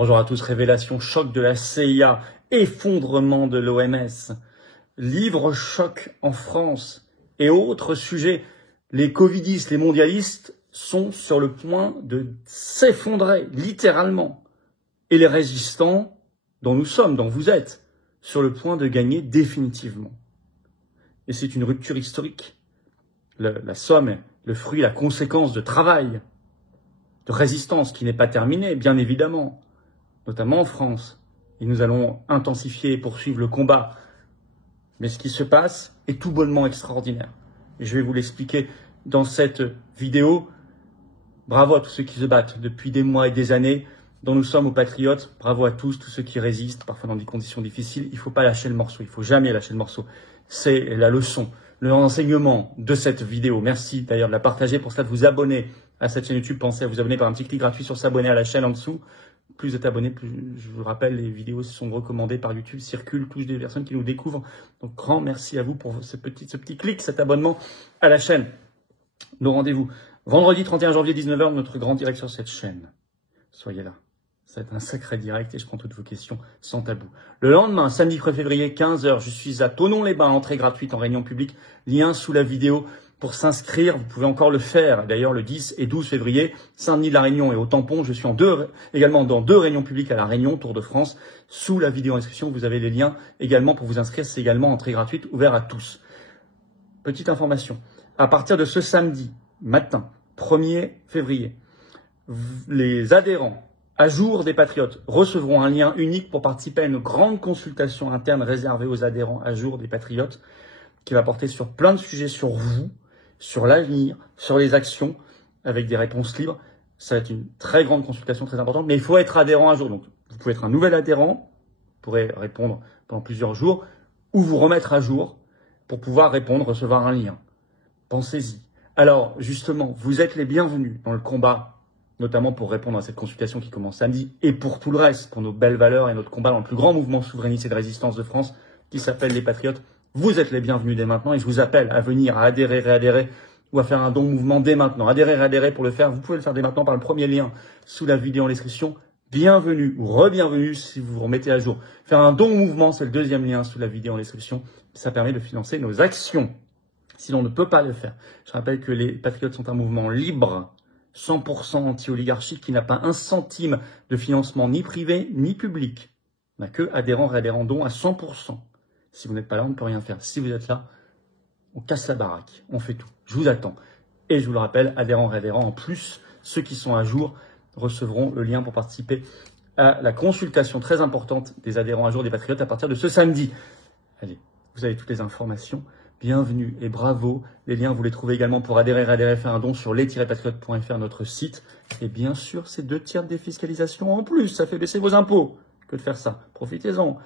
Bonjour à tous, révélation choc de la CIA, effondrement de l'OMS, livre choc en France et autres sujets. Les covidistes, les mondialistes sont sur le point de s'effondrer, littéralement. Et les résistants, dont nous sommes, dont vous êtes, sur le point de gagner définitivement. Et c'est une rupture historique. La somme, le fruit, la conséquence de travail, de résistance qui n'est pas terminée, bien évidemment, notamment en France. Et nous allons intensifier et poursuivre le combat. Mais ce qui se passe est tout bonnement extraordinaire. Et je vais vous l'expliquer dans cette vidéo. Bravo à tous ceux qui se battent depuis des mois et des années, dont nous sommes aux patriotes. Bravo à tous ceux qui résistent, parfois dans des conditions difficiles. Il ne faut pas lâcher le morceau, il ne faut jamais lâcher le morceau. C'est la leçon, l'enseignement de cette vidéo. Merci d'ailleurs de la partager. Pour cela, de vous abonner à cette chaîne YouTube. Pensez à vous abonner par un petit clic gratuit sur s'abonner à la chaîne en dessous. Plus vous êtes abonnés, plus, je vous rappelle, les vidéos sont recommandées par YouTube, circulent, touchent des personnes qui nous découvrent. Donc, grand merci à vous pour ce petit clic, cet abonnement à la chaîne. Nos rendez-vous. Vendredi 31 janvier, 19h, notre grand direct sur cette chaîne. Soyez là. Ça va être un sacré direct et je prends toutes vos questions sans tabou. Le lendemain, samedi 1er février, 15h, je suis à Thonon-les-Bains, entrée gratuite en réunion publique. Lien sous la vidéo pour s'inscrire. Vous pouvez encore le faire. D'ailleurs, le 10 et 12 février, Saint-Denis de la Réunion et au Tampon. Je suis également dans 2 réunions publiques à la Réunion, Tour de France. Sous la vidéo inscription, vous avez les liens également pour vous inscrire. C'est également entrée gratuite, ouvert à tous. Petite information. À partir de ce samedi matin, 1er février, les adhérents à jour des Patriotes recevront un lien unique pour participer à une grande consultation interne réservée aux adhérents à jour des Patriotes qui va porter sur plein de sujets sur vous, sur l'avenir, sur les actions, avec des réponses libres. Ça va être une très grande consultation, très importante, mais il faut être adhérent à jour. Donc, vous pouvez être un nouvel adhérent, vous pourrez répondre pendant plusieurs jours, ou vous remettre à jour pour pouvoir répondre, recevoir un lien. Pensez-y. Alors, justement, vous êtes les bienvenus dans le combat, notamment pour répondre à cette consultation qui commence samedi, et pour tout le reste, pour nos belles valeurs et notre combat dans le plus grand mouvement souverainiste et de résistance de France, qui s'appelle les Patriotes. Vous êtes les bienvenus dès maintenant, et je vous appelle à venir, à adhérer, réadhérer, ou à faire un don mouvement dès maintenant. Adhérer, réadhérer pour le faire, vous pouvez le faire dès maintenant par le premier lien sous la vidéo en description. Bienvenue ou re-bienvenue si vous vous remettez à jour. Faire un don mouvement, c'est le deuxième lien sous la vidéo en description. Ça permet de financer nos actions. Sinon, on ne peut pas le faire. Je rappelle que les Patriotes sont un mouvement libre, 100% anti-oligarchique, qui n'a pas un centime de financement ni privé ni public. On n'a que adhérents, réadhérents, dons à 100%. Si vous n'êtes pas là, on ne peut rien faire. Si vous êtes là, on casse la baraque. On fait tout. Je vous attends. Et je vous le rappelle, adhérents, réadhérents, en plus, ceux qui sont à jour recevront le lien pour participer à la consultation très importante des adhérents à jour des Patriotes à partir de ce samedi. Allez, vous avez toutes les informations. Bienvenue et bravo. Les liens, vous les trouvez également pour adhérer, réadhérer, faire un don sur les-patriotes.fr, notre site. Et bien sûr, c'est 2 tiers de défiscalisation en plus. Ça fait baisser vos impôts que de faire ça. Profitez-en.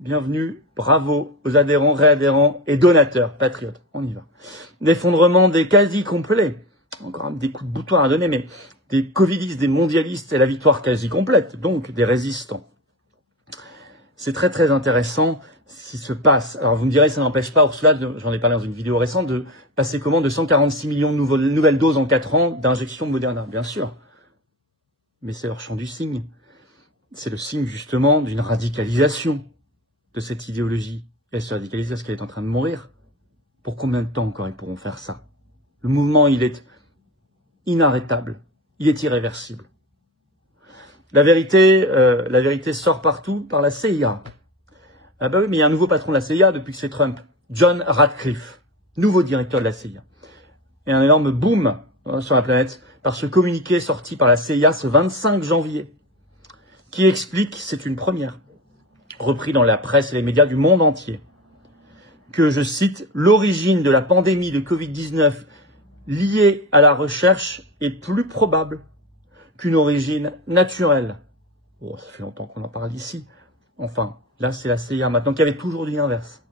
Bienvenue, bravo aux adhérents, réadhérents et donateurs patriotes. On y va. L'effondrement des quasi complets. Encore des coups de boutoir à donner, mais des covidistes, des mondialistes et la victoire quasi complète. Donc, des résistants. C'est très très intéressant ce qui se passe. Alors vous me direz, ça n'empêche pas, Ursula, j'en ai parlé dans une vidéo récente, de passer commande de 146 millions de nouvelles doses en 4 ans d'injection Moderna. Bien sûr. Mais c'est leur champ du signe. C'est le signe justement d'une radicalisation de cette idéologie. Elle se radicalise parce qu'elle est en train de mourir. Pour combien de temps encore ils pourront faire ça? Le mouvement, il est inarrêtable. Il est irréversible. La vérité sort partout par la CIA. Ah bah oui, mais il y a un nouveau patron de la CIA depuis que c'est Trump. John Ratcliffe, nouveau directeur de la CIA. Et un énorme boom sur la planète par ce communiqué sorti par la CIA ce 25 janvier, qui explique, c'est une première, repris dans la presse et les médias du monde entier, que, je cite, « l'origine de la pandémie de Covid-19 liée à la recherche est plus probable qu'une origine naturelle. » Oh, ça fait longtemps qu'on en parle ici. Enfin, là, c'est la CIA maintenant qui avait toujours dit l'inverse.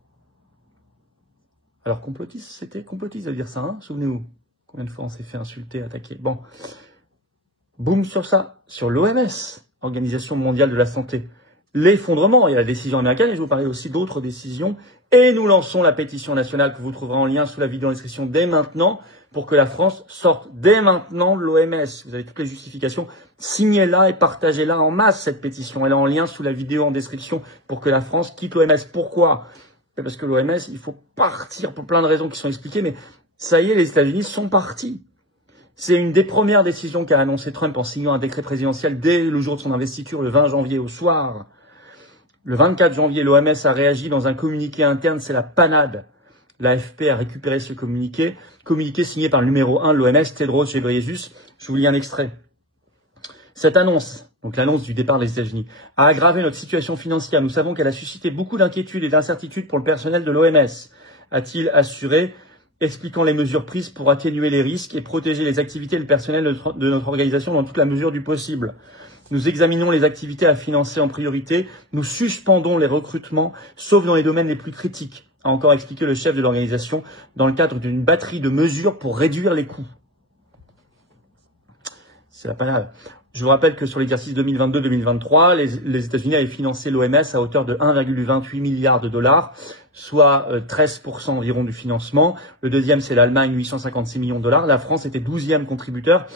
Alors, complotiste, c'était complotiste de dire ça, hein? Souvenez-vous. Combien de fois on s'est fait insulter, attaquer. Bon. Boum sur ça. Sur l'OMS, Organisation mondiale de la santé. L'effondrement et la décision américaine, et je vous parlais aussi d'autres décisions. Et nous lançons la pétition nationale que vous trouverez en lien sous la vidéo en description dès maintenant pour que la France sorte dès maintenant de l'OMS. Vous avez toutes les justifications. Signez-la et partagez-la en masse, cette pétition. Elle est en lien sous la vidéo en description pour que la France quitte l'OMS. Pourquoi? Parce que l'OMS, il faut partir pour plein de raisons qui sont expliquées, mais ça y est, les États-Unis sont partis. C'est une des premières décisions qu'a annoncé Trump en signant un décret présidentiel dès le jour de son investiture, le 20 janvier au soir. Le 24 janvier, l'OMS a réagi dans un communiqué interne, c'est la panade. L'AFP a récupéré ce communiqué signé par le numéro 1 de l'OMS, Tedros Ghebreyesus. Je vous lis un extrait. Cette annonce, donc l'annonce du départ des États-Unis, a aggravé notre situation financière. Nous savons qu'elle a suscité beaucoup d'inquiétudes et d'incertitudes pour le personnel de l'OMS, a-t-il assuré, expliquant les mesures prises pour atténuer les risques et protéger les activités et le personnel de notre organisation dans toute la mesure du possible. Nous examinons les activités à financer en priorité. Nous suspendons les recrutements, sauf dans les domaines les plus critiques, a encore expliqué le chef de l'organisation, dans le cadre d'une batterie de mesures pour réduire les coûts. C'est la panade. Je vous rappelle que sur l'exercice 2022-2023, les États-Unis avaient financé l'OMS à hauteur de 1,28 milliard de dollars, soit 13% environ du financement. Le deuxième, c'est l'Allemagne, 856 millions de dollars. La France était 12e contributeur.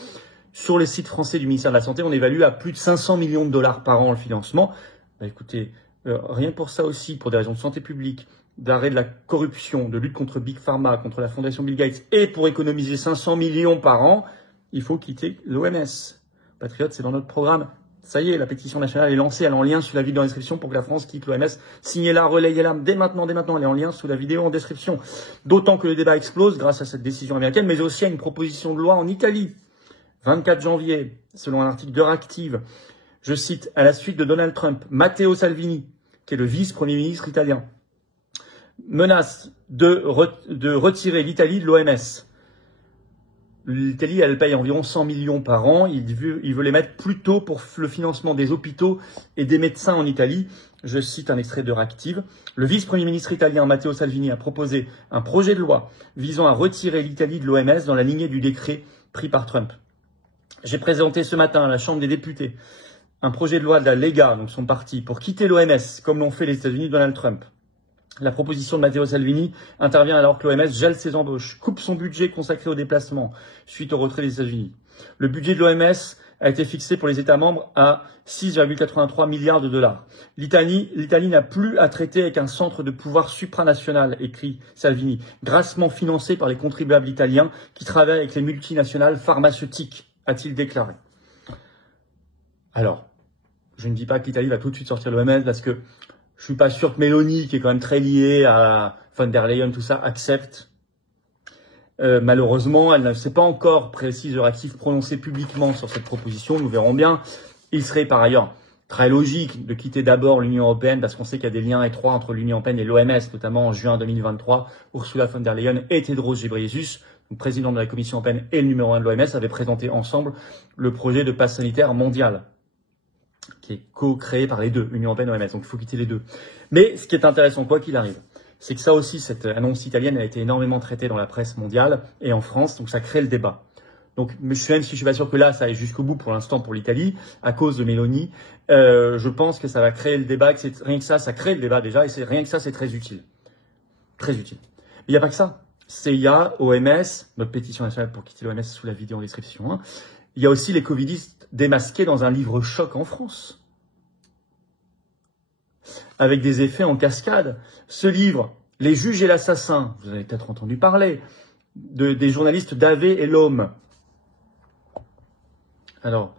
Sur les sites français du ministère de la Santé, on évalue à plus de 500 millions de dollars par an le financement. Bah, écoutez, rien pour ça aussi, pour des raisons de santé publique, d'arrêt de la corruption, de lutte contre Big Pharma, contre la fondation Bill Gates, et pour économiser 500 millions par an, il faut quitter l'OMS. Patriotes, c'est dans notre programme. Ça y est, la pétition nationale est lancée, elle est en lien sous la vidéo en description pour que la France quitte l'OMS. Signez-la, relayez-la dès maintenant, elle est en lien sous la vidéo en description. D'autant que le débat explose grâce à cette décision américaine, mais aussi à une proposition de loi en Italie. 24 janvier, selon un article d'Euractiv, je cite, à la suite de Donald Trump, Matteo Salvini, qui est le vice-premier ministre italien, menace de retirer l'Italie de l'OMS. L'Italie, elle paye environ 100 millions par an. Il veut les mettre plutôt pour le financement des hôpitaux et des médecins en Italie. Je cite un extrait d'Euractiv. Le vice-premier ministre italien Matteo Salvini a proposé un projet de loi visant à retirer l'Italie de l'OMS dans la lignée du décret pris par Trump. J'ai présenté ce matin à la Chambre des députés un projet de loi de la Lega, donc son parti, pour quitter l'OMS, comme l'ont fait les États-Unis de Donald Trump. La proposition de Matteo Salvini intervient alors que l'OMS gèle ses embauches, coupe son budget consacré aux déplacements suite au retrait des États-Unis. Le budget de l'OMS a été fixé pour les États membres à 6,83 milliards de dollars. L'Italie n'a plus à traiter avec un centre de pouvoir supranational, écrit Salvini, grassement financé par les contribuables italiens qui travaillent avec les multinationales pharmaceutiques, a-t-il déclaré. Alors, je ne dis pas que l'Italie va tout de suite sortir de l'OMS parce que je suis pas sûr que Meloni, qui est quand même très liée à von der Leyen, tout ça, accepte. Malheureusement, elle ne s'est pas encore précise Euractiv prononcée publiquement sur cette proposition. Nous verrons bien. Il serait par ailleurs très logique de quitter d'abord l'Union européenne parce qu'on sait qu'il y a des liens étroits entre l'Union européenne et l'OMS, notamment en juin 2023, Ursula von der Leyen et Tedros Ghebreyesus, le président de la Commission européenne et le numéro 1 de l'OMS, avaient présenté ensemble le projet de passe sanitaire mondial, qui est co-créé par les deux, Union européenne et OMS. Donc il faut quitter les deux. Mais ce qui est intéressant, quoi qu'il arrive, c'est que ça aussi, cette annonce italienne a été énormément traitée dans la presse mondiale et en France, donc ça crée le débat. Donc, même si je suis pas sûr que là, ça aille jusqu'au bout pour l'instant pour l'Italie, à cause de Meloni, je pense que ça va créer le débat, que rien que ça crée le débat déjà, et rien que ça, c'est très utile. Très utile. Mais il n'y a pas que ça. CIA, OMS, notre pétition nationale pour quitter l'OMS sous la vidéo en description, hein. Il y a aussi les covidistes démasqués dans un livre choc en France, avec des effets en cascade. Ce livre, Les juges et l'assassin, vous en avez peut-être entendu parler, des journalistes Davé et L'Homme, alors,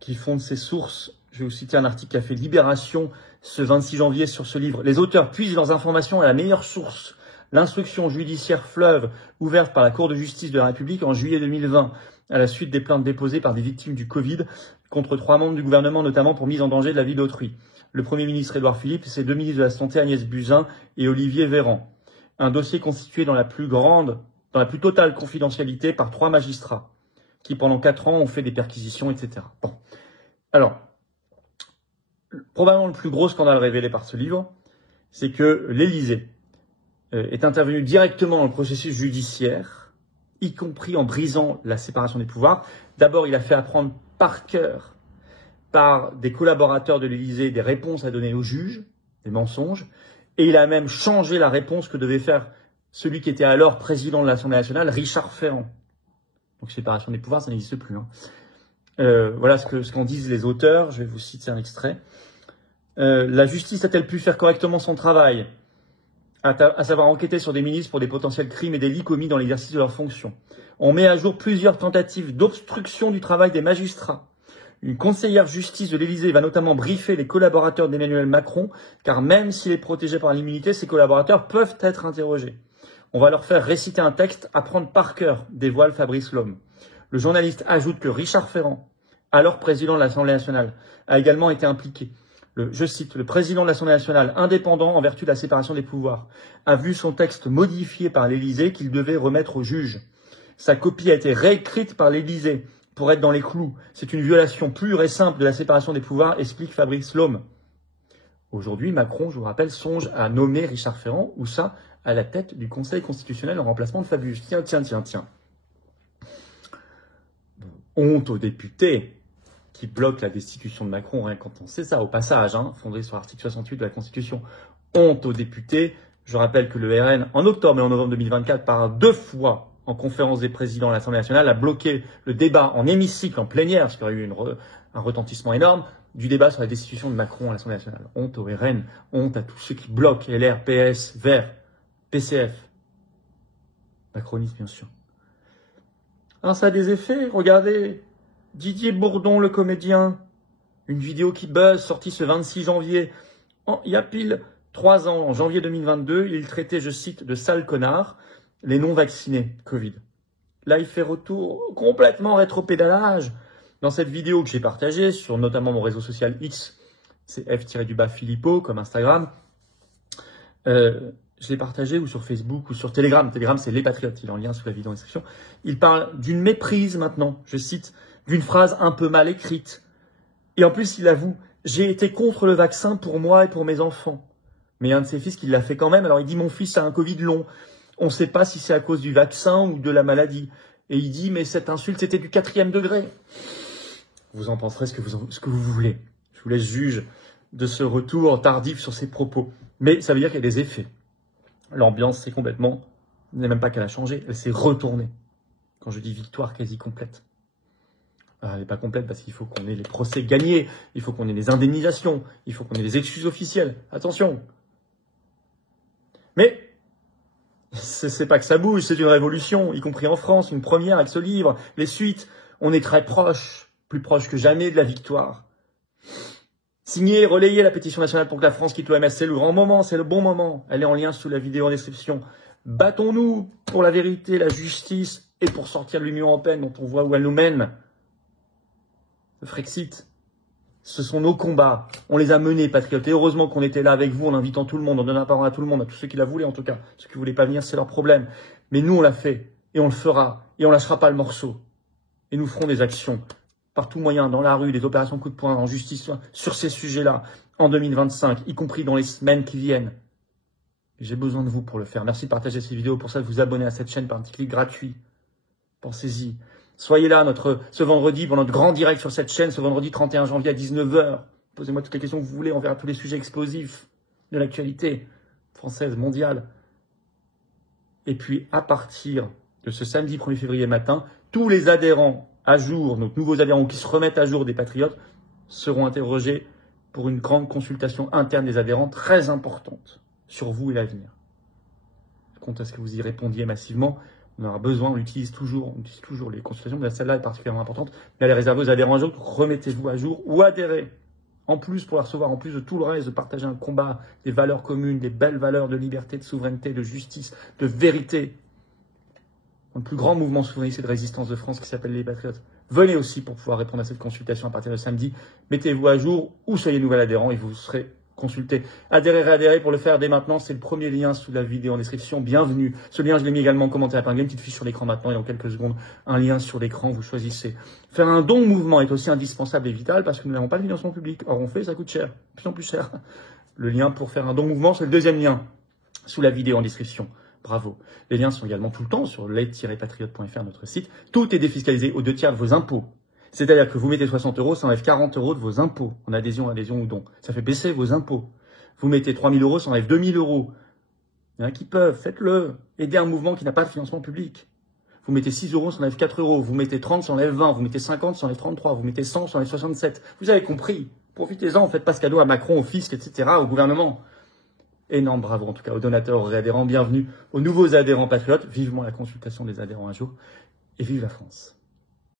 qui fondent ses sources. Je vais vous citer un article qu'a fait Libération ce 26 janvier sur ce livre. Les auteurs puisent leurs informations à la meilleure source, l'instruction judiciaire fleuve ouverte par la Cour de justice de la République en juillet 2020, à la suite des plaintes déposées par des victimes du Covid contre 3 membres du gouvernement, notamment pour mise en danger de la vie d'autrui. Le Premier ministre Édouard Philippe et ses 2 ministres de la Santé Agnès Buzyn et Olivier Véran. Un dossier constitué dans la plus totale confidentialité par 3 magistrats, qui pendant 4 ans ont fait des perquisitions, etc. Bon. Alors, probablement le plus gros scandale révélé par ce livre, c'est que l'Élysée est intervenu directement dans le processus judiciaire, y compris en brisant la séparation des pouvoirs. D'abord, il a fait apprendre par cœur, par des collaborateurs de l'Élysée, des réponses à donner aux juges, des mensonges, et il a même changé la réponse que devait faire celui qui était alors président de l'Assemblée nationale, Richard Ferrand. Donc séparation des pouvoirs, ça n'existe plus. Voilà ce qu'en disent les auteurs. Je vais vous citer un extrait. La justice a-t-elle pu faire correctement son travail, à savoir enquêter sur des ministres pour des potentiels crimes et délits commis dans l'exercice de leurs fonctions? On met à jour plusieurs tentatives d'obstruction du travail des magistrats. Une conseillère justice de l'Élysée va notamment briefer les collaborateurs d'Emmanuel Macron, car même s'il est protégé par l'immunité, ses collaborateurs peuvent être interrogés. On va leur faire réciter un texte à prendre par cœur, dévoile Fabrice Lhomme. Le journaliste ajoute que Richard Ferrand, alors président de l'Assemblée nationale, a également été impliqué. Je cite, le président de l'Assemblée nationale, indépendant en vertu de la séparation des pouvoirs, a vu son texte modifié par l'Élysée qu'il devait remettre au juge. Sa copie a été réécrite par l'Élysée pour être dans les clous. C'est une violation pure et simple de la séparation des pouvoirs, explique Fabrice Lhomme. Aujourd'hui, Macron, je vous rappelle, songe à nommer Richard Ferrand, ou ça, à la tête du Conseil constitutionnel en remplacement de Fabius. Tiens. Honte aux députés qui bloquent la destitution de Macron, rien quand on sait ça, au passage, fondé sur l'article 68 de la Constitution. Honte aux députés. Je rappelle que le RN, en octobre et en novembre 2024, par 2 fois en conférence des présidents de l'Assemblée nationale, a bloqué le débat en hémicycle, en plénière, parce qu'il y aurait eu un retentissement énorme, du débat sur la destitution de Macron à l'Assemblée nationale. Honte au RN, honte à tous ceux qui bloquent LR, PS, Verts, PCF. Macronisme, bien sûr. Alors ça a des effets, regardez. Didier Bourdon, le comédien, une vidéo qui buzz, sortie ce 26 janvier. Il y a pile 3 ans, en janvier 2022, il traitait, je cite, de sales connards, les non-vaccinés Covid. Là, il fait retour complètement rétropédalage. Dans cette vidéo que j'ai partagée sur notamment mon réseau social X, c'est F-Philippot comme Instagram, je l'ai partagé ou sur Facebook ou sur Telegram. Telegram, c'est Les Patriotes, il est en lien sous la vidéo en description. Il parle d'une méprise maintenant, je cite, d'une phrase un peu mal écrite. Et en plus, il avoue, j'ai été contre le vaccin pour moi et pour mes enfants. Mais il y a un de ses fils qui l'a fait quand même. Alors il dit, mon fils a un Covid long. On ne sait pas si c'est à cause du vaccin ou de la maladie. Et il dit, mais cette insulte, c'était du 4e degré. Vous en penserez ce que vous voulez. Je vous laisse juge de ce retour tardif sur ses propos. Mais ça veut dire qu'il y a des effets. L'ambiance, c'est complètement, ce n'est même pas qu'elle a changé, elle s'est retournée. Quand je dis victoire quasi complète. Elle n'est pas complète parce qu'il faut qu'on ait les procès gagnés, il faut qu'on ait les indemnisations, il faut qu'on ait les excuses officielles. Attention. Mais c'est pas que ça bouge, c'est une révolution, y compris en France, une première avec ce livre, les suites. On est très proche, plus proche que jamais de la victoire. Signez, relayez la pétition nationale pour que la France quitte l'OMS. C'est le grand moment, c'est le bon moment. Elle est en lien sous la vidéo en description. Battons-nous pour la vérité, la justice et pour sortir de l'Union européenne dont on voit où elle nous mène. Le Frexit, ce sont nos combats. On les a menés, patriotes. Et heureusement qu'on était là avec vous en invitant tout le monde, en donnant la parole à tout le monde, à tous ceux qui la voulaient en tout cas. Ceux qui ne voulaient pas venir, c'est leur problème. Mais nous, on l'a fait. Et on le fera. Et on lâchera pas le morceau. Et nous ferons des actions. Par tout moyen, dans la rue, des opérations coup de poing, en justice, sur ces sujets-là, en 2025, y compris dans les semaines qui viennent. J'ai besoin de vous pour le faire. Merci de partager cette vidéo, pour ça de vous abonner à cette chaîne par un petit clic gratuit. Pensez-y. Soyez là ce vendredi pour notre grand direct sur cette chaîne, ce vendredi 31 janvier à 19 h. Posez-moi toutes les questions que vous voulez, on verra tous les sujets explosifs de l'actualité française, mondiale. Et puis, à partir de ce samedi 1er février matin, tous les adhérents à jour, nos nouveaux adhérents qui se remettent à jour des Patriotes, seront interrogés pour une grande consultation interne des adhérents très importante sur vous et l'avenir. Je compte à ce que vous y répondiez massivement. On aura besoin, on utilise toujours les consultations, mais celle-là est particulièrement importante. Mais elle est réservée aux adhérents à jour, donc remettez-vous à jour ou adhérez. En plus, pour la recevoir, en plus de tout le reste, de partager un combat, des valeurs communes, des belles valeurs de liberté, de souveraineté, de justice, de vérité. Le plus grand mouvement souverainiste et de résistance de France qui s'appelle les Patriotes. Venez aussi pour pouvoir répondre à cette consultation à partir de samedi. Mettez-vous à jour ou soyez nouvel adhérent et vous serez consulté. Adhérez, réadhérez pour le faire dès maintenant. C'est le premier lien sous la vidéo en description. Bienvenue. Ce lien, je l'ai mis également en commentaire. Il y a une petite fiche sur l'écran maintenant et dans quelques secondes, un lien sur l'écran. Vous choisissez. Faire un don mouvement est aussi indispensable et vital parce que nous n'avons pas de financement public. Or, on fait, ça coûte cher. De plus en plus cher. Le lien pour faire un don mouvement, c'est le deuxième lien sous la vidéo en description. Bravo. Les liens sont également tout le temps sur les-patriotes.fr, notre site. Tout est défiscalisé aux 2 tiers de vos impôts. C'est-à-dire que vous mettez 60 €, ça enlève 40 € de vos impôts en adhésion ou don. Ça fait baisser vos impôts. Vous mettez 3 000 €, ça enlève 2 000 €. Il y en a qui peuvent, faites-le. Aidez un mouvement qui n'a pas de financement public. Vous mettez 6 euros, ça enlève 4 euros. Vous mettez 30, ça enlève 20. Vous mettez 50, ça enlève 33. Vous mettez 100, ça enlève 67. Vous avez compris. Profitez-en, faites pas ce cadeau à Macron, au fisc, etc., au gouvernement. Énorme bravo en tout cas aux donateurs, aux réadhérents. Bienvenue aux nouveaux adhérents patriotes. Vivement la consultation des adhérents un jour. Et vive la France.